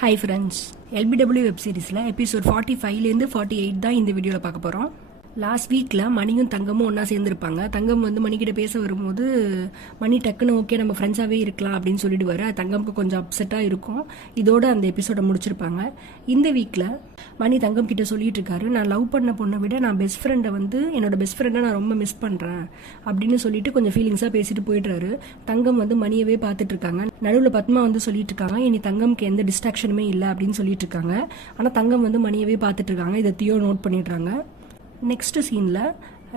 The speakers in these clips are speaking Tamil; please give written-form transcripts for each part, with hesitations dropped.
ஹாய் ஃப்ரெண்ட்ஸ், எல்பிடபிள்யூ வெப் சீரிஸில் எபிசோட் 45லேருந்து 48 தான் இந்த வீடியோவில் பார்க்க போகிறோம். லாஸ்ட் வீக்கில் மணியும் தங்கமும் ஒன்றா சேர்ந்துருப்பாங்க. தங்கம் வந்து மணிக்கிட்ட பேச வரும்போது மணி டக்குன்னு ஓகே நம்ம ஃப்ரெண்ட்ஸாகவே இருக்கலாம் அப்படின்னு சொல்லிடுவார். தங்கம்க்கு கொஞ்சம் அப்செட்டாக இருக்கும். இதோட அந்த எபிசோடை முடிச்சிருப்பாங்க. இந்த வீக்கில் மணி தங்கம் கிட்ட சொல்லிட்டு இருக்காரு, நான் லவ் பண்ண பொண்ணை விட நான் பெஸ்ட் ஃப்ரெண்டை வந்து என்னோட பெஸ்ட் ஃப்ரெண்டை நான் ரொம்ப மிஸ் பண்ணுறேன் அப்படின்னு சொல்லிட்டு கொஞ்சம் ஃபீலிங்ஸாக பேசிட்டு போயிடுறாரு. தங்கம் வந்து மணியவே பார்த்துட்டு இருக்காங்க. நடுவில் பத்மா வந்து சொல்லிட்டு இருக்காங்க, இனி தங்கம்க்கு எந்த டிஸ்ட்ராக்ஷனுமே இல்லை அப்படின்னு சொல்லிட்டு இருக்காங்க. ஆனால் தங்கம் வந்து மணியவே பார்த்துட்டு இருக்காங்க. இதை தியோ நோட் பண்ணிடுறாங்க. நெக்ஸ்ட் சீனில்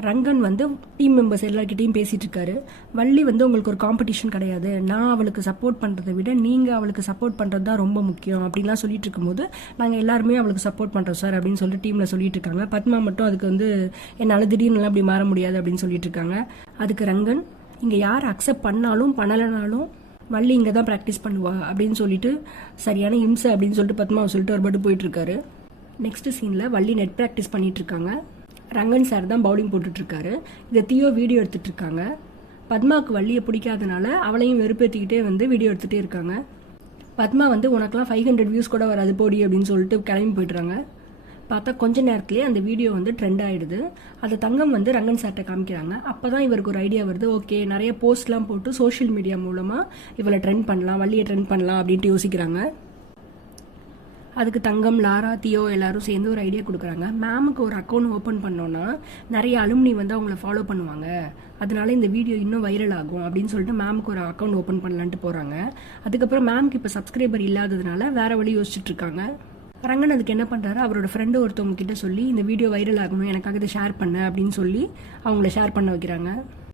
ரங்கன் வந்து டீம் மெம்பர்ஸ் எல்லார்கிட்டையும் பேசிகிட்டு இருக்காரு. வள்ளி வந்து உங்களுக்கு ஒரு காம்படிஷன் கிடையாது, நான் அவளுக்கு சப்போர்ட் பண்ணுறதை விட நீங்கள் அவளுக்கு சப்போர்ட் பண்ணுறது தான் ரொம்ப முக்கியம் அப்படின்லாம் சொல்லிட்டு இருக்கும்போது நாங்கள் எல்லாருமே அவளுக்கு சப்போர்ட் பண்ணுறோம் சார் அப்படின்னு சொல்லிட்டு டீமில் சொல்லிட்டு இருக்காங்க. பத்மா மட்டும் அதுக்கு வந்து என்னால் திடீர்னு அப்படி மாற முடியாது அப்படின்னு சொல்லிட்டு இருக்காங்க. அதுக்கு ரங்கன், இங்கே யார் அக்செப்ட் பண்ணாலும் பண்ணலைனாலும் வள்ளி இங்கே தான் ப்ராக்டிஸ் பண்ணுவா அப்படின்னு சொல்லிட்டு சரியான இம்சை அப்படின்னு சொல்லிட்டு பத்மாவை சொல்லிட்டு ஒரு பாட்டு போயிட்டுருக்காரு. நெக்ஸ்ட் சீனில் வள்ளி நெட் ப்ராக்டிஸ் பண்ணிட்டு இருக்காங்க. ரங்கன் சார் தான் பவுலிங் போட்டுட்ருக்காரு. இதை தியோ வீடியோ எடுத்துகிட்டு இருக்காங்க. பத்மாவுக்கு வள்ளியை பிடிக்காதனால அவளையும் வெறுப்பேற்றிக்கிட்டே வந்து வீடியோ எடுத்துகிட்டே இருக்காங்க. பத்மா வந்து உனக்கெலாம் 500 வியூஸ் கூட வராது போடி அப்படின்னு சொல்லிட்டு கிளம்பி போய்ட்டுறாங்க. பார்த்தா கொஞ்ச நேரத்துலேயே அந்த வீடியோ வந்து ட்ரெண்ட் ஆகிடுது. அதை தங்கம் வந்து ரங்கன் சார்கிட்ட காமிக்கிறாங்க. அப்போ தான் இவருக்கு ஒரு ஐடியா வருது, ஓகே நிறைய போஸ்ட்லாம் போட்டு சோஷியல் மீடியா மூலமாக இவளை ட்ரெண்ட் பண்ணலாம், வள்ளியை ட்ரெண்ட் பண்ணலாம் அப்படின்ட்டு யோசிக்கிறாங்க. அதுக்கு தங்கம், லாரா, தியோ எல்லாரும் சேர்ந்து ஒரு ஐடியா கொடுக்குறாங்க. மேமுக்கு ஒரு அக்கௌண்ட் ஓப்பன் பண்ணோன்னா நிறைய அலுமினி வந்து அவங்கள ஃபாலோ பண்ணுவாங்க, அதனால இந்த வீடியோ இன்னும் வைரல் ஆகும் அப்படின்னு சொல்லிட்டு மேமுக்கு ஒரு அக்கௌண்ட் ஓப்பன் பண்ணலான்ட்டு போகிறாங்க. அதுக்கப்புறம் மேமுக்கு இப்போ சப்ஸ்கிரைபர் இல்லாததுனால வேற வழி யோசிச்சுட்டு இருக்காங்க. ரங்கன் அதுக்கு என்ன பண்ணுறாரு, அவரோட ஃப்ரெண்டு ஒருத்தவங்க கிட்ட சொல்லி இந்த வீடியோ வைரல் ஆகணும், எனக்காக இதை ஷேர் பண்ண அப்படின்னு சொல்லி அவங்கள ஷேர் பண்ண வைக்கிறாங்க.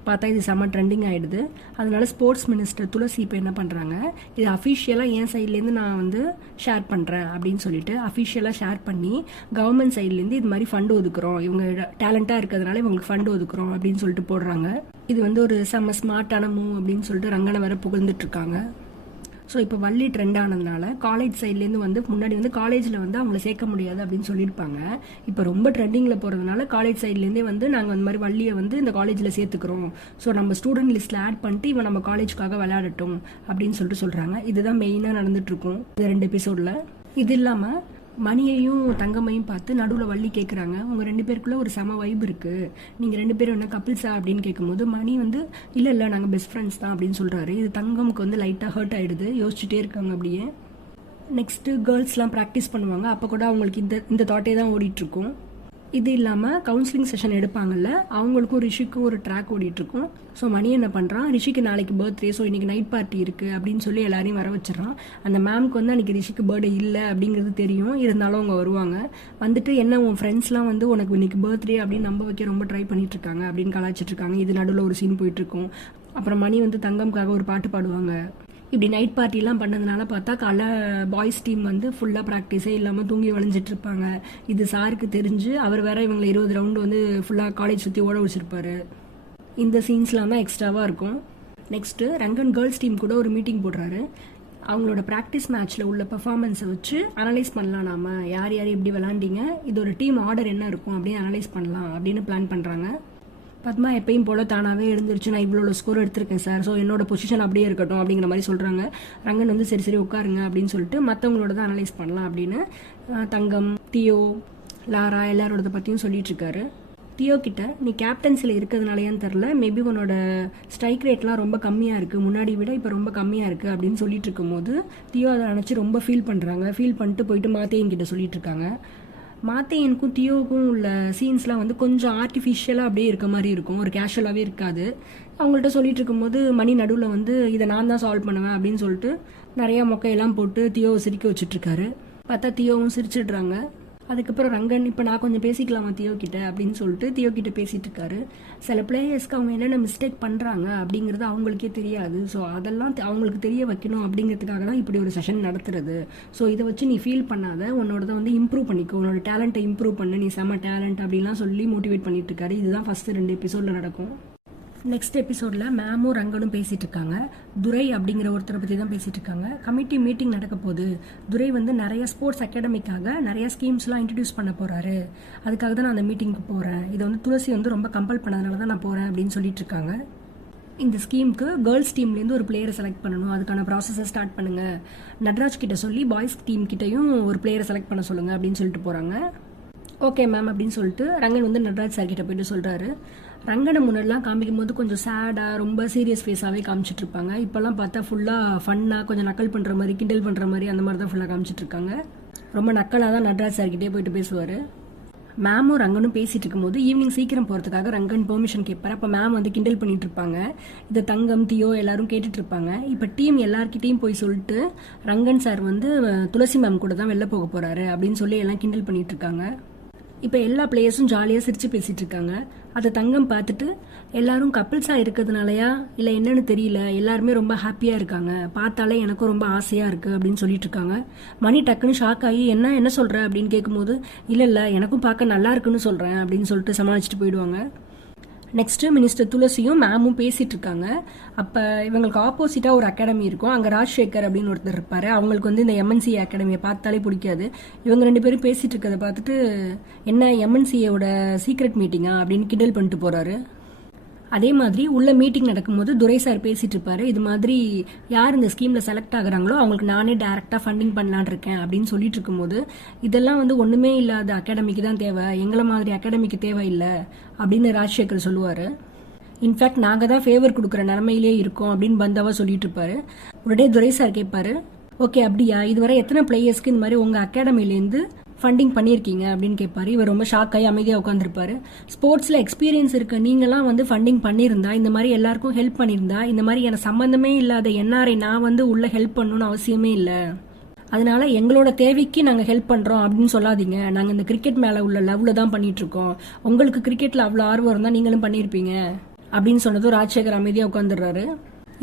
பார்த்தா இது செம்ம ட்ரெண்டிங் ஆகிடுது. அதனால ஸ்போர்ட்ஸ் மினிஸ்டர் துளசி இப்போ என்ன பண்ணுறாங்க, இது அஃபிஷியலாக என் சைட்லேருந்து நான் வந்து ஷேர் பண்ணுறேன் அப்படின்னு சொல்லிட்டு அஃபிஷியலாக ஷேர் பண்ணி கவர்மெண்ட் சைட்லேருந்து இது மாதிரி ஃபண்டு ஒதுக்குறோம், இவங்க டேலண்ட்டாக இருக்கிறதுனால இவங்களுக்கு ஃபண்டு ஒதுக்குறோம் அப்படின்னு சொல்லிட்டு போடுறாங்க. இது வந்து ஒரு செம்ம ஸ்மார்ட்டான மூவ் அப்படின்னு சொல்லிட்டு ரங்கனை வர புகழ்ந்துட்டுருக்காங்க. ஸோ இப்போ வள்ளி ட்ரெண்ட் ஆனதுனால காலேஜ் சைட்லேருந்து வந்து முன்னாடி வந்து காலேஜில் வந்து அவங்கள சேர்க்க முடியாது அப்படின்னு சொல்லியிருப்பாங்க. இப்போ ரொம்ப ட்ரெண்டிங்கில் போகிறதுனால காலேஜ் சைட்லேருந்தே வந்து நாங்கள் அந்த மாதிரி வள்ளியை வந்து இந்த காலேஜில் சேர்த்துக்கிறோம், ஸோ நம்ம ஸ்டூடெண்ட் லிஸ்ட்டில் ஆட் பண்ணிட்டு இவன் நம்ம காலேஜுக்காக விளையாடட்டும் அப்படின்னு சொல்லிட்டு சொல்கிறாங்க. இதுதான் மெயினாக நடந்துட்டுருக்கும் இந்த 2 எபிசோடில். இது இல்லாமல் மணியையும் தங்கமையும் பார்த்து நடுவில் வள்ளி கேட்குறாங்க, உங்கள் 2 பேருக்குள்ளே ஒரு செம வைப் இருக்குது, நீங்கள் 2 பேரும் என்ன கப்பிள்ஸா அப்படின்னு கேட்கும்போது மணி வந்து இல்லை நாங்கள் பெஸ்ட் ஃப்ரெண்ட்ஸ் தான் அப்படின்னு சொல்கிறாரு. இது தங்கமுக்கு வந்து லைட்டாக ஹர்ட் ஆகிடுது. யோசிச்சுட்டே இருக்காங்க அப்படியே. நெக்ஸ்ட்டு கேர்ள்ஸ்லாம் ப்ராக்டிஸ் பண்ணுவாங்க. அப்போ கூட அவங்களுக்கு இந்த தாட்டே தான் ஓடிட்டுருக்கும். இது இல்லாமல் கவுன்சிலிங் செஷன் எடுப்பாங்கல்ல, அவங்களுக்கும் ரிஷிக்கும் ஒரு ட்ராக் ஓடிட்டுருக்கும். ஸோ மணி என்ன பண்ணுறான், ரிஷிக்கு நாளைக்கு பர்த்டே, ஸோ இன்றைக்கி நைட் பார்ட்டி இருக்குது அப்படின்னு சொல்லி எல்லாரையும் வர வச்சிடறான். அந்த மேம்க்கு வந்து அன்றைக்கி ரிஷிக்கு பர்த்டே இல்லை அப்படிங்கிறது தெரியும், இருந்தாலும் அவங்க வருவாங்க. வந்துட்டு என்ன உன் ஃப்ரெண்ட்ஸ்லாம் வந்து உனக்கு இன்றைக்கி பர்த்டே அப்படின்னு நம்ப வைக்க ரொம்ப ட்ரை பண்ணிட்டுருக்காங்க அப்படின்னு கலாச்சிட்ருக்காங்க. இது நடுவில் ஒரு சீன் போயிட்டுருக்கும். அப்புறம் மணி வந்து தங்கம்காக ஒரு பாட்டு பாடுவாங்க. இப்படி நைட் பார்ட்டிலாம் பண்ணதுனால பார்த்தா காலைல பாய்ஸ் டீம் வந்து ஃபுல்லாக ப்ராக்டிஸே இல்லாமல் தூங்கி வளைஞ்சிட்டு இருப்பாங்க. இது சாருக்கு தெரிஞ்சு அவர் வேற இவங்களை 20 ரவுண்டு வந்து ஃபுல்லாக காலேஜ் சுற்றி ஓட வச்சிருப்பாரு. இந்த சீன்ஸ்லாம் தான் எக்ஸ்ட்ராவாக இருக்கும். நெக்ஸ்ட்டு ரங்கன் கேர்ள்ஸ் டீம் கூட ஒரு மீட்டிங் போடுறாரு. அவங்களோட ப்ராக்டிஸ் மேட்ச்சில் உள்ள பெர்ஃபார்மன்ஸை வச்சு அனலைஸ் பண்ணலாம், நாம யார் யார் எப்படி விளாண்டிங்க, இதோட டீம் ஆர்டர் என்ன இருக்கும் அப்படின்னு அனலைஸ் பண்ணலாம் அப்படின்னு பிளான் பண்ணுறாங்க. பத்மா எப்பயும் போல் தானாகவே எழுந்திருச்சு, நான் இவ்வளோ ஸ்கோர் எடுத்திருக்கேன் சார், ஸோ என்னோட பொசிஷன் அப்படியே இருக்கட்டும் அப்படிங்கிற மாதிரி சொல்கிறாங்க. ரங்கன் வந்து சரி உட்காருங்க அப்படின்னு சொல்லிட்டு மற்றவங்களோட தான் அனலைஸ் பண்ணலாம் அப்படின்னு தங்கம், தியோ, லாரா எல்லாரோட பற்றியும் சொல்லிட்டு இருக்காரு. தியோ கிட்ட நீ கேப்டன்சியில் இருக்கிறதுனாலையான்னு தெரில, மேபி உன்னோட ஸ்ட்ரைக் ரேட்லாம் ரொம்ப கம்மியாக இருக்குது, முன்னாடி விட இப்போ ரொம்ப கம்மியாக இருக்குது அப்படின்னு சொல்லிட்டு இருக்கும்போது தியோ அதை நினச்சி ரொம்ப ஃபீல் பண்ணுறாங்க. ஃபீல் பண்ணிட்டு போயிட்டு மாத்தேயன் கிட்ட சொல்லிட்டு இருக்காங்க. மாத்தேயனுக்கும் தியோவுக்கும் உள்ள சீன்ஸ்லாம் வந்து கொஞ்சம் ஆர்டிஃபிஷியலாக அப்படியே இருக்க மாதிரி இருக்கும், ஒரு கேஷுவலாகவே இருக்காது. அவங்கள்ட்ட சொல்லிட்டு இருக்கும்போது மணி நடுவில் வந்து இதை நான் தான் சால்வ் பண்ணுவேன் அப்படின்னு சொல்லிட்டு நிறையா மொக்கையெல்லாம் போட்டு தியோவை சிரிக்க வச்சுட்ருக்காரு. பார்த்தா தியோவும் சிரிச்சிடுறாங்க. அதுக்கப்புறம் ரங்கன், இப்போ நான் கொஞ்சம் பேசிக்கலாமா தியோ கிட்ட அப்படின்னு சொல்லிட்டு தியோ கிட்ட பேசிகிட்டு இருக்காரு. சில பிளேயர்ஸ்க்கு அவங்க என்னென்ன மிஸ்டேக் பண்ணுறாங்க அப்படிங்கிறது அவங்களுக்கே தெரியாது, ஸோ அதெல்லாம் அவங்களுக்கு தெரிய வைக்கணும் அப்படிங்கிறதுக்காக தான் இப்படி ஒரு செஷன் நடத்துறது. ஸோ இதை வச்சு நீ ஃபீல் பண்ணாத, உன்னோட வந்து இம்ப்ரூவ் பண்ணிக்கோ, உன்னோட டேலண்ட்டை இம்ப்ரூவ் பண்ணு, நீ செம்ம டேலண்ட் அப்படின்லாம் சொல்லி மோட்டிவேட் பண்ணிட்டு இருக்காரு. இதுதான் ஃபஸ்ட்டு 2 எபிசோடில் நடக்கும். நெக்ஸ்ட் எபிசோடில் மேமும் ரங்கனும் பேசிகிட்டு இருக்காங்க. துரை அப்படிங்கிற ஒருத்தரை பற்றி தான் பேசிகிட்டு இருக்காங்க. கமிட்டி மீட்டிங் நடக்க போகுது. துரை வந்து நிறைய ஸ்போர்ட்ஸ் அகாடமிக்காக நிறைய ஸ்கீம்ஸ்லாம் இன்ட்ரடியூஸ் பண்ண போகிறாரு, அதுக்காக தான் நான் அந்த மீட்டிங்க்கு போகிறேன், இதை வந்து துளசி வந்து ரொம்ப கம்பல் பண்ணதுனால தான் நான் போகிறேன் அப்படின்னு சொல்லிட்டு இருக்காங்க. இந்த ஸ்கீமுக்கு கேர்ள்ஸ் டீம்லேருந்து ஒரு பிளேயரை செலக்ட் பண்ணணும், அதுக்கான ப்ராசஸை ஸ்டார்ட் பண்ணுங்கள், நட்ராஜ் கிட்ட சொல்லி பாய்ஸ் டீம் கிட்டையும் ஒரு பிளேயரை செலக்ட் பண்ண சொல்லுங்கள் அப்படின்னு சொல்லிட்டு போகிறாங்க. ஓகே மேம் அப்படின்னு சொல்லிட்டு ரங்கன் வந்து நட்ராஜ் சார் கிட்ட போயிட்டு சொல்கிறாரு. ரங்கனை முன்னாடிலாம் காமிக்கும் போது கொஞ்சம் சேடாக ரொம்ப சீரியஸ் ஃபேஸாகவே காமிச்சிட்டு இருப்பாங்க. இப்போல்லாம் பார்த்தா ஃபுல்லாக ஃபன்னாக கொஞ்சம் நக்கல் பண்ணுற மாதிரி கிண்டல் பண்ணுற மாதிரி அந்த மாதிரி தான் ஃபுல்லாக காமிச்சிட்டு இருக்காங்க. ரொம்ப நக்கலாக தான் நட்ராஜ் சார்கிட்டே போயிட்டு பேசுவார். மேமும் ரங்கனும் பேசிட்டு இருக்கும்போது ஈவினிங் சீக்கிரம் போகிறதுக்காக ரங்கன் பெர்மிஷன் கேட்பார். அப்போ மேம் வந்து கிண்டல் பண்ணிட்டு இருப்பாங்க. இதை தங்கம் தியோ எல்லாரும் கேட்டுட்டு இருப்பாங்க. இப்போ டீம் எல்லார்கிட்டையும் போய் சொல்லிட்டு ரங்கன் சார் வந்து துளசி மேம் கூட தான் வெளில போக போகிறாரு அப்படின்னு சொல்லி எல்லாம் கிண்டல் பண்ணிட்டு இருக்காங்க. இப்போ எல்லா பிளேயர்ஸும் ஜாலியாக சிரித்து பேசிகிட்டு இருக்காங்க. அதை தங்கம் பார்த்துட்டு எல்லாரும் கப்பிள்ஸாக இருக்கிறதுனாலயா இல்லை என்னன்னு தெரியல, எல்லாருமே ரொம்ப ஹாப்பியாக இருக்காங்க, பார்த்தாலே எனக்கும் ரொம்ப ஆசையாக இருக்குது அப்படின்னு சொல்லிட்டு இருக்காங்க. மணி டக்குன்னு ஷாக் ஆகி என்ன சொல்கிற அப்படின்னு கேட்கும்போது இல்லை எனக்கும் பார்க்க நல்லா இருக்குன்னு சொல்கிறேன் அப்படின்னு சொல்லிட்டு சமாளிச்சுட்டு போயிடுவாங்க. நெக்ஸ்ட்டு மினிஸ்டர் துளசியும் மேமும் பேசிகிட்டு இருக்காங்க. அப்போ இவங்களுக்கு ஆப்போசிட்டாக ஒரு அகாடமி இருக்கும். அங்கே ராஜ்சேகர் அப்படின்னு ஒருத்தர் இருப்பார். அவங்களுக்கு வந்து இந்த எம்என்சி அகாடமியை பார்த்தாலே பிடிக்காது. இவங்க 2 பேரும் பேசிகிட்டு இருக்கிறத பார்த்துட்டு என்ன எம்என்சியோட சீக்ரெட் மீட்டிங்கா அப்படின்னு கிண்டல் பண்ணிட்டு போகிறாரு. அதே மாதிரி உள்ள மீட்டிங் நடக்கும்போது துரை சார் பேசிட்டு இருப்பாரு. இது மாதிரி யார் இந்த ஸ்கீம்ல செலக்ட் ஆகுறாங்களோ அவங்களுக்கு நானே டைரக்டா ஃபண்டிங் பண்ணலான் இருக்கேன் அப்படின்னு சொல்லிட்டு இருக்கும்போது இதெல்லாம் வந்து ஒண்ணுமே இல்லாத அகாடமிக்கு தான் தேவை, எங்களை மாதிரி அகாடமிக்கு தேவை இல்லை அப்படின்னு ராஜ்சேகர் சொல்லுவாரு. இன்ஃபேக்ட் நாங்கள் தான் ஃபேவர் கொடுக்குற நிலைமையிலே இருக்கோம் அப்படின்னு பந்தாவா சொல்லிட்டு இருப்பாரு. உடனே துரை சார் கேட்பாரு, ஓகே அப்படியா, இதுவரை எத்தனை பிளேயர்ஸ்க்கு இந்த மாதிரி உங்க அகாடமிலேருந்து ஃபண்டிங் பண்ணியிருக்கீங்க அப்படின்னு கேட்பாரு. இவர் ரொம்ப ஷாக் ஆகி அமைதியாக உட்காந்துருப்பாரு. ஸ்போர்ட்ஸில் எக்ஸ்பீரியன்ஸ் இருக்க நீங்களாம் வந்து ஃபண்டிங் பண்ணியிருந்தா, இந்த மாதிரி எல்லாருக்கும் ஹெல்ப் பண்ணியிருந்தா, இந்த மாதிரி எனக்கு சம்மந்தமே இல்லாத என்ஆர்ஐ நான் வந்து உள்ள ஹெல்ப் பண்ணணும்னு அவசியமே இல்லை, அதனால எங்களோட தேவைக்கு நாங்கள் ஹெல்ப் பண்ணுறோம் அப்படின்னு சொல்லாதீங்க. நாங்கள் இந்த கிரிக்கெட் மேலே உள்ள லவ்வில் தான் பண்ணிட்டு இருக்கோம், உங்களுக்கு கிரிக்கெட்டில் அவ்வளோ ஆர்வம் இருந்தால் நீங்களும் பண்ணியிருப்பீங்க அப்படின்னு சொன்னதும் ராஜ்சேகர் அமைதியாக உட்காந்துடுறாரு.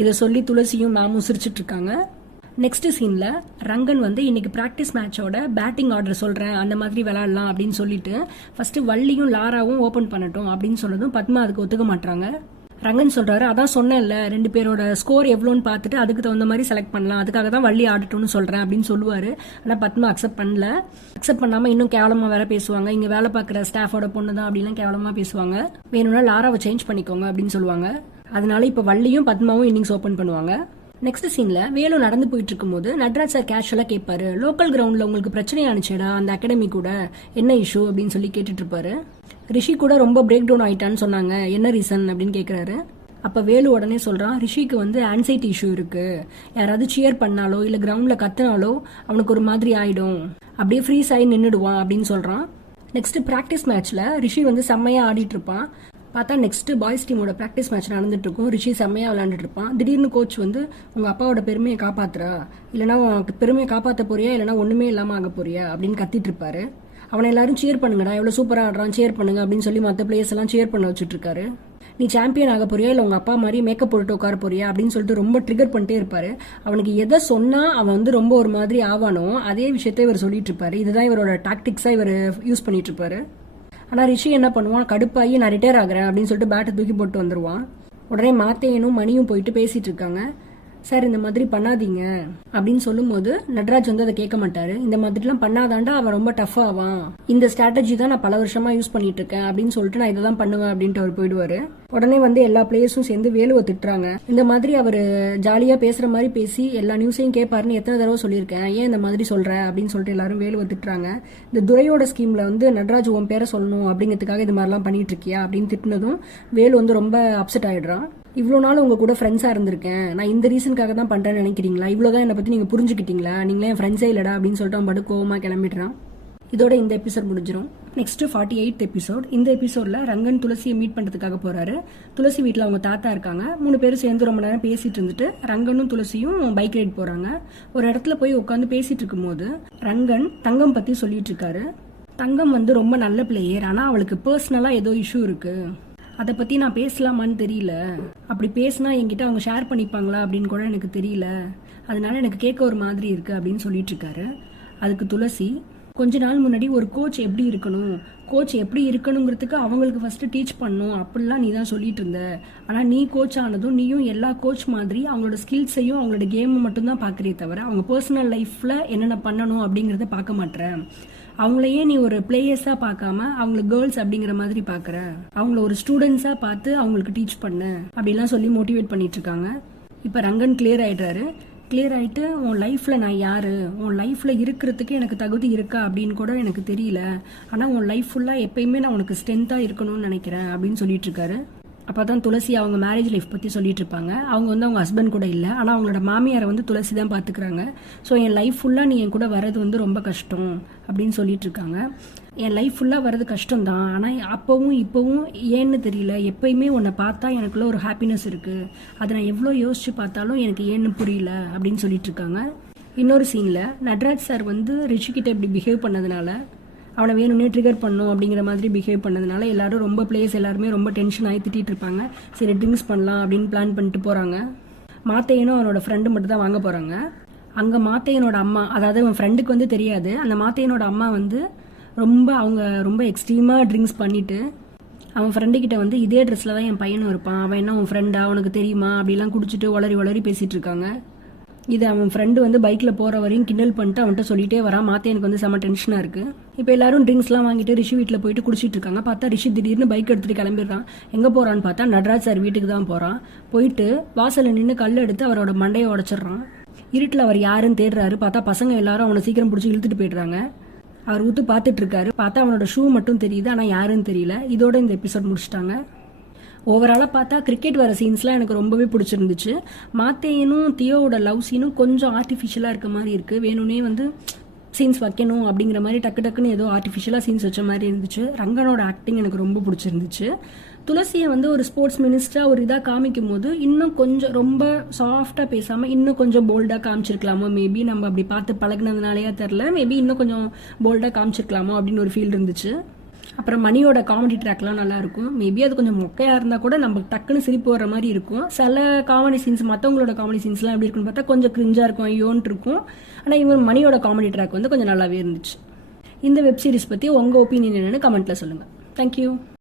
இதை சொல்லி துளசியும் மேமும் சிரிச்சிட்டு இருக்காங்க. நெக்ஸ்ட் சீன்ல ரங்கன் வந்து இன்னைக்கு பிராக்டிஸ் மேட்சோட பேட்டிங் ஆர்டர் சொல்றேன், அந்த மாதிரி விளையாடலாம் அப்படின்னு சொல்லிட்டு ஃபர்ஸ்ட் வள்ளியும் லாராவும் ஓபன் பண்ணட்டும் அப்படின்னு சொன்னதும் பத்மா அதுக்கு ஒத்துக்க மாட்டாங்க. ரங்கன் சொல்றாரு, அதான் சொன்னேன்ல 2 பேரோட ஸ்கோர் எவ்வளோன்னு பார்த்துட்டு அதுக்கு தகுந்த மாதிரி செலக்ட் பண்ணலாம், அதுக்காக தான் வள்ளி ஆடட்டும்னு சொல்றேன் அப்படின்னு சொல்லுவாரு. ஆனால் பத்மா அக்செப்ட் பண்ணல. அக்செப்ட் பண்ணாம இன்னும் கேவலமா வேற பேசுவாங்க. இங்க வேலை பார்க்குற ஸ்டாஃபோட பொண்ணு தான் அப்படிலாம் கேவலமா பேசுவாங்க. வேணும்னா லாராவை சேஞ்ச் பண்ணிக்கோங்க அப்படின்னு சொல்லுவாங்க. அதனால இப்போ வள்ளியும் பத்மாவும் இன்னிங்ஸ் ஓபன் பண்ணுவாங்க. நெக்ஸ்ட் சீன்ல வேலு நடந்து போயிட்டு இருக்கும்போது நட்ராஜ் சார் கேஷுவலா கேட்பாரு, லோக்கல் கிரவுண்ட்ல உங்களுக்கு பிரச்சனை ஆனிச்சேடா அந்த அகாடமி கூட, என்ன இஷ்யூ அப்படின்னு சொல்லி கேட்டுட்டு இருப்பாரு. ரிஷி கூட ரொம்ப பிரேக் டவுன் ஆயிட்டான்னு சொன்னாங்க, என்ன ரீசன் அப்படின்னு கேட்குறாரு. அப்போ வேலு உடனே சொல்கிறான், ரிஷிக்கு வந்து ஆன்சைட்டி இஷ்யூ இருக்குது, யாராவது சியர் பண்ணாலோ இல்லை கிரவுண்டில் கத்துனாலோ அவனுக்கு ஒரு மாதிரி ஆகிடும், அப்படியே ஃப்ரீஸ் ஆகி நின்றுடுவான் அப்படின்னு சொல்கிறான். நெக்ஸ்ட் ப்ராக்டிஸ் மேட்ச்சில் ரிஷி வந்து செம்மையாக ஆடிட்டு இருப்பான். பார்த்தா நெக்ஸ்ட் பாய்ஸ் டீமோட ப்ராக்டிஸ் மேட்ச் நடந்துட்டு இருக்கும். ரிஷி செம்மையாக விளையாண்டுட்டு இருப்பான். திடீர்னு கோச் வந்து உங்கள் அப்பாவோட பெருமையை காப்பாத்துறா, இல்லைனா உனக்கு பெருமையை காப்பாற்ற போறியா இல்லைனா ஒன்றுமே இல்லாமல் ஆக போறியா அப்படின்னு கத்திட்டு இருப்பாரு. அவனை எல்லாரும் சேர் பண்ணுங்கடா, எவ்வளோ சூப்பராக ஆடுறான், சேர் பண்ணுங்க அப்படின்னு சொல்லி மற்ற பிளேயர்ஸ் எல்லாம் சேர் பண்ண வச்சுட்டு இருக்காரு. நீ சாம்பியன் ஆக போறியா இல்லை உங்கள் அப்பா மாதிரி மேக்கப் போட்டு உட்கார போறியா அப்படின்னு சொல்லிட்டு ரொம்ப ட்ரிகர் பண்ணிட்டே இருப்பாரு. அவனுக்கு எதை சொன்னால் அவன் வந்து ரொம்ப ஒரு மாதிரி ஆவானோ அதே விஷயத்த இவர் சொல்லிட்டு இருப்பாரு. இதுதான் இவரோட டாக்டிக்ஸாக இவர் யூஸ் பண்ணிட்டு இருப்பாரு. ஆனால் ரிஷி என்ன பண்ணுவான், கடுப்பாகி நான் ரிட்டையர் ஆகிறேன் அப்படின்னு சொல்லிட்டு பேட்டை தூக்கி போட்டு வந்துடுவான். உடனே மாத்தேயனும் மணியும் போயிட்டு பேசிட்டு இருக்காங்க. சார் இந்த மாதிரி பண்ணாதீங்க அப்படின்னு சொல்லும்போது நட்ராஜ் வந்து அதை கேட்க மாட்டாரு. இந்த மாதிரிலாம் பண்ணாதாண்டா அவன் ரொம்ப டஃப் ஆவான், இந்த ஸ்ட்ராட்டஜி தான் நான் பல வருஷமா யூஸ் பண்ணிட்டு இருக்கேன் அப்படின்னு சொல்லிட்டு நான் இதை தான் பண்ணுவேன் அப்படின்ட்டு அவர் போயிடுவாரு. உடனே வந்து எல்லா பிளேயர்ஸும் சேர்ந்து வேலுவை திட்டுறாங்க. இந்த மாதிரி அவர் ஜாலியா பேசுற மாதிரி பேசி எல்லா நியூஸையும் கேட்பாருன்னு எத்தனை தடவை சொல்லியிருக்கேன், ஏன் இந்த மாதிரி சொல்ற அப்படின்னு சொல்லிட்டு எல்லாரும் வேலுவை திட்டுறாங்க. இந்த துரையோட ஸ்கீம்ல வந்து நட்ராஜ் உன் பேரை சொல்லணும் அப்படிங்கிறதுக்காக இது மாதிரிலாம் பண்ணிட்டு இருக்கியா அப்படின்னு திட்டினதும் வேலு வந்து ரொம்ப அப்செட் ஆயிடுறான். இவ்வளோ நாள் உங்க கூட ஃப்ரெண்ட்ஸா இருந்திருக்கேன், நான் இந்த ரீசனுக்காக தான் பண்றேன்னு நினைக்கிறீங்களா, இவ்வளோதான் என்னை பத்தி நீங்க புரிஞ்சுக்கிட்டீங்களா, நீங்களே என் ஃப்ரெண்ட்ஸே இல்லடா அப்படின்னு சொல்லிட்டு அவன் படு கோவமா கிளம்பிடுறான். இதோட இந்த எபிசோட் முடிஞ்சிடும். Next 48th episode. இந்த எபிசோட்ல ரங்கன் துளசியை மீட் பண்றதுக்காக போறாரு. துளசி வீட்டில் அவங்க தாத்தா இருக்காங்க. 3 பேரும் சேர்ந்து ரொம்ப நேரம் பேசிட்டு இருந்துட்டு ரங்கனும் துளசியும் பைக் ரைட் போறாங்க. ஒரு இடத்துல போய் உட்காந்து பேசிட்டு இருக்கும்போது ரங்கன் தங்கம் பத்தி சொல்லிட்டு இருக்காரு. தங்கம் வந்து ரொம்ப நல்ல பிளேயர், ஆனா அவளுக்கு பர்சனலா ஏதோ இஷ்யூ இருக்கு, அதை பற்றி நான் பேசலாமான்னு தெரியல, அப்படி பேசினா என்கிட்ட அவங்க ஷேர் பண்ணிப்பாங்களா அப்படின்னு கூட எனக்கு தெரியல, அதனால எனக்கு கேட்க ஒரு மாதிரி இருக்குது அப்படின்னு சொல்லிட்டு இருக்காரு. அதுக்கு துளசி, கொஞ்ச நாள் முன்னாடி ஒரு கோச் எப்படி இருக்கணும், கோச் எப்படி இருக்கணுங்கிறதுக்கு அவங்களுக்கு ஃபஸ்ட்டு டீச் பண்ணணும் அப்படிலாம் நீ தான் சொல்லிட்டு இருந்த, ஆனால் நீ கோச் ஆனதும் நீயும் எல்லா கோச் மாதிரி அவங்களோட ஸ்கில்ஸையும் அவங்களோட கேமை மட்டும்தான் பார்க்குறே தவிர அவங்க பர்சனல் லைஃப்பில் என்னென்ன பண்ணணும் அப்படிங்கிறத பார்க்க மாட்டேன், அவங்களையே நீ ஒரு பிளேயர்ஸாக பார்க்காம அவங்கள கேர்ள்ஸ் அப்படிங்கிற மாதிரி பார்க்குற, அவங்கள ஒரு ஸ்டூடெண்ட்ஸாக பார்த்து அவங்களுக்கு டீச் பண்ணு அப்படிலாம் சொல்லி மோட்டிவேட் பண்ணிட்டு இருக்காங்க. இப்போ ரங்கன் கிளியர் ஆயிடுறாரு. கிளியர் ஆகிட்டு உன் லைஃப்பில் நான் யார், உன் லைஃப்பில் இருக்கிறதுக்கு எனக்கு தகுதி இருக்கா அப்படின்னு கூட எனக்கு தெரியல, ஆனால் உன் லைஃப் ஃபுல்லாக எப்பயுமே நான் உனக்கு ஸ்ட்ரென்த்தாக இருக்கணும்னு நினைக்கிறேன் அப்படின்னு சொல்லிட்டு இருக்காரு. அப்போ தான் துளசி அவங்க மேரேஜ் லைஃப் பற்றி சொல்லிட்டு இருப்பாங்க. அவங்க வந்து அவங்க ஹஸ்பண்ட் கூட இல்லை, ஆனால் அவங்களோட மாமியாரை வந்து துளசி தான் பார்த்துக்கிறாங்க. ஸோ என் லைஃப் ஃபுல்லாக நீ என் கூட வர்றது வந்து ரொம்ப கஷ்டம் அப்படின்னு சொல்லிட்டு இருக்காங்க. என் லைஃப் ஃபுல்லாக வர்றது கஷ்டம் தான், ஆனால் அப்போவும் இப்போவும் ஏன்னு தெரியல, எப்பயுமே உன்னை பார்த்தா எனக்குள்ள ஒரு ஹாப்பினஸ் இருக்குது, அதை நான் எவ்வளோ யோசிச்சு பார்த்தாலும் எனக்கு ஏன்னு புரியல அப்படின்னு சொல்லிட்டு இருக்காங்க. இன்னொரு சீனில் நட்ராஜ் சார் வந்து ரிஷிகிட்ட இப்படி பிஹேவ் பண்ணதுனால, அவனை வேணும்னே ட்ரிகர் பண்ணும் அப்படிங்கிற மாதிரி பிஹேவ் பண்ணதுனால எல்லாரும் ரொம்ப பிளேயர்ஸ் எல்லாருமே ரொம்ப டென்ஷன் ஆகி திட்டிகிட்டு இருப்பாங்க. சரி ட்ரிங்க்ஸ் பண்ணலாம் அப்படின்னு பிளான் பண்ணிட்டு போகிறாங்க. மாத்தையனும் அவனோட ஃப்ரெண்டு மட்டும் தான் வாங்க போகிறாங்க. அங்கே மாத்தையனோட அம்மா, அதாவது அவன் ஃப்ரெண்டுக்கு வந்து தெரியாது, அந்த மாத்தையனோட அம்மா வந்து அவங்க ரொம்ப எக்ஸ்ட்ரீமாக ட்ரிங்க்ஸ் பண்ணிவிட்டு அவன் ஃப்ரெண்டுக்கிட்ட வந்து இதே ட்ரெஸ்ஸில் தான் என் பையனும் இருப்பான், அவன் என்ன உன் ஃப்ரெண்டா உனக்கு தெரியுமா அப்படிலாம் குடிச்சிட்டு வளரி பேசிகிட்டு இருக்காங்க. இது அவன் ஃப்ரெண்டு வந்து பைக்கில் போகிற வரையும் கிண்டல் பண்ணிட்டு அவன்கிட்ட சொல்லிட்டே வரான். எனக்கு வந்து செம்ம டென்ஷனாக இருக்குது. இப்போ எல்லாரும் ட்ரிங்க்ஸ்லாம் வாங்கிட்டு ரிஷி வீட்டில் போயிட்டு குடிச்சிட்டு இருக்காங்க. பார்த்தா ரிஷி திடீர்னு பைக் எடுத்துகிட்டு கிளம்பிடுறான். எங்கே போகிறான்னு பார்த்தா நட்ராஜ் சார் வீட்டுக்கு தான் போகிறான். போயிட்டு வாசலில் நின்று கல் எடுத்து அவரோட மண்டையை உடச்சிட்றான். இருட்டில் அவர் யாருன்னு தேடுறாரு. பார்த்தா பசங்க எல்லாரும் அவனை சீக்கிரம் பிடிச்சி இழுத்துட்டு போயிடுறாங்க. அவர் ஊத்து பார்த்துட்டு இருக்காரு. பார்த்தா அவனோட ஷூ மட்டும் தெரியுது, ஆனால் யாருன்னு தெரியல. இதோட இந்த எபிசோட் முடிச்சிட்டாங்க. ஓவராலாக பார்த்தா கிரிக்கெட் வர சீன்ஸ்லாம் எனக்கு ரொம்பவே பிடிச்சிருந்துச்சு. மாத்தேயனும் தியோவோட லவ் சீனும் கொஞ்சம் ஆர்டிஃபிஷியலாக இருக்க மாதிரி இருக்குது. வேணும்னே வந்து சீன்ஸ் வைக்கணும் அப்படிங்கிற மாதிரி டக்குன்னு ஏதோ ஆர்டிஃபிஷியலாக சீன்ஸ் வச்ச மாதிரி இருந்துச்சு. ரங்கனோட ஆக்டிங் எனக்கு ரொம்ப பிடிச்சிருந்துச்சு. துளசியை வந்து ஒரு ஸ்போர்ட்ஸ் மினிஸ்டராக ஒரு இதாக காமிக்கும் போது இன்னும் கொஞ்சம் ரொம்ப சாஃப்டாக பேசாமல் இன்னும் கொஞ்சம் போல்டாக காமிச்சிருக்கலாமோ, மேபி நம்ம அப்படி பார்த்து பழகினதுனாலேயே தெரில, மேபி இன்னும் கொஞ்சம் போல்டாக காமிச்சிருக்கலாமோ அப்படின்னு ஒரு ஃபீல் இருந்துச்சு. அப்புறம் மணியோட காமெடி ட்ராக்லாம் நல்லா இருக்கும். மேபி அது கொஞ்சம் மொக்கையாக இருந்தால் கூட நம்ம டக்குன்னு சிரிப்பு வர மாதிரி இருக்கும். சில காமெடி சீன்ஸ், மற்றவங்களோட காமெடி சீன்ஸ்லாம் எப்படி இருக்குன்னு பார்த்தா கொஞ்சம் கிரிஞ்சாக இருக்கும், ஐயோன்ட்டு இருக்கும். ஆனால் இவன் மணியோட காமெடி ட்ராக் வந்து கொஞ்சம் நல்லாவே இருந்துச்சு. இந்த வெப் சீரிஸ் பற்றி உங்கள் ஒப்பீனியன் என்னன்னு கமெண்ட்டில் சொல்லுங்கள். தேங்க்யூ.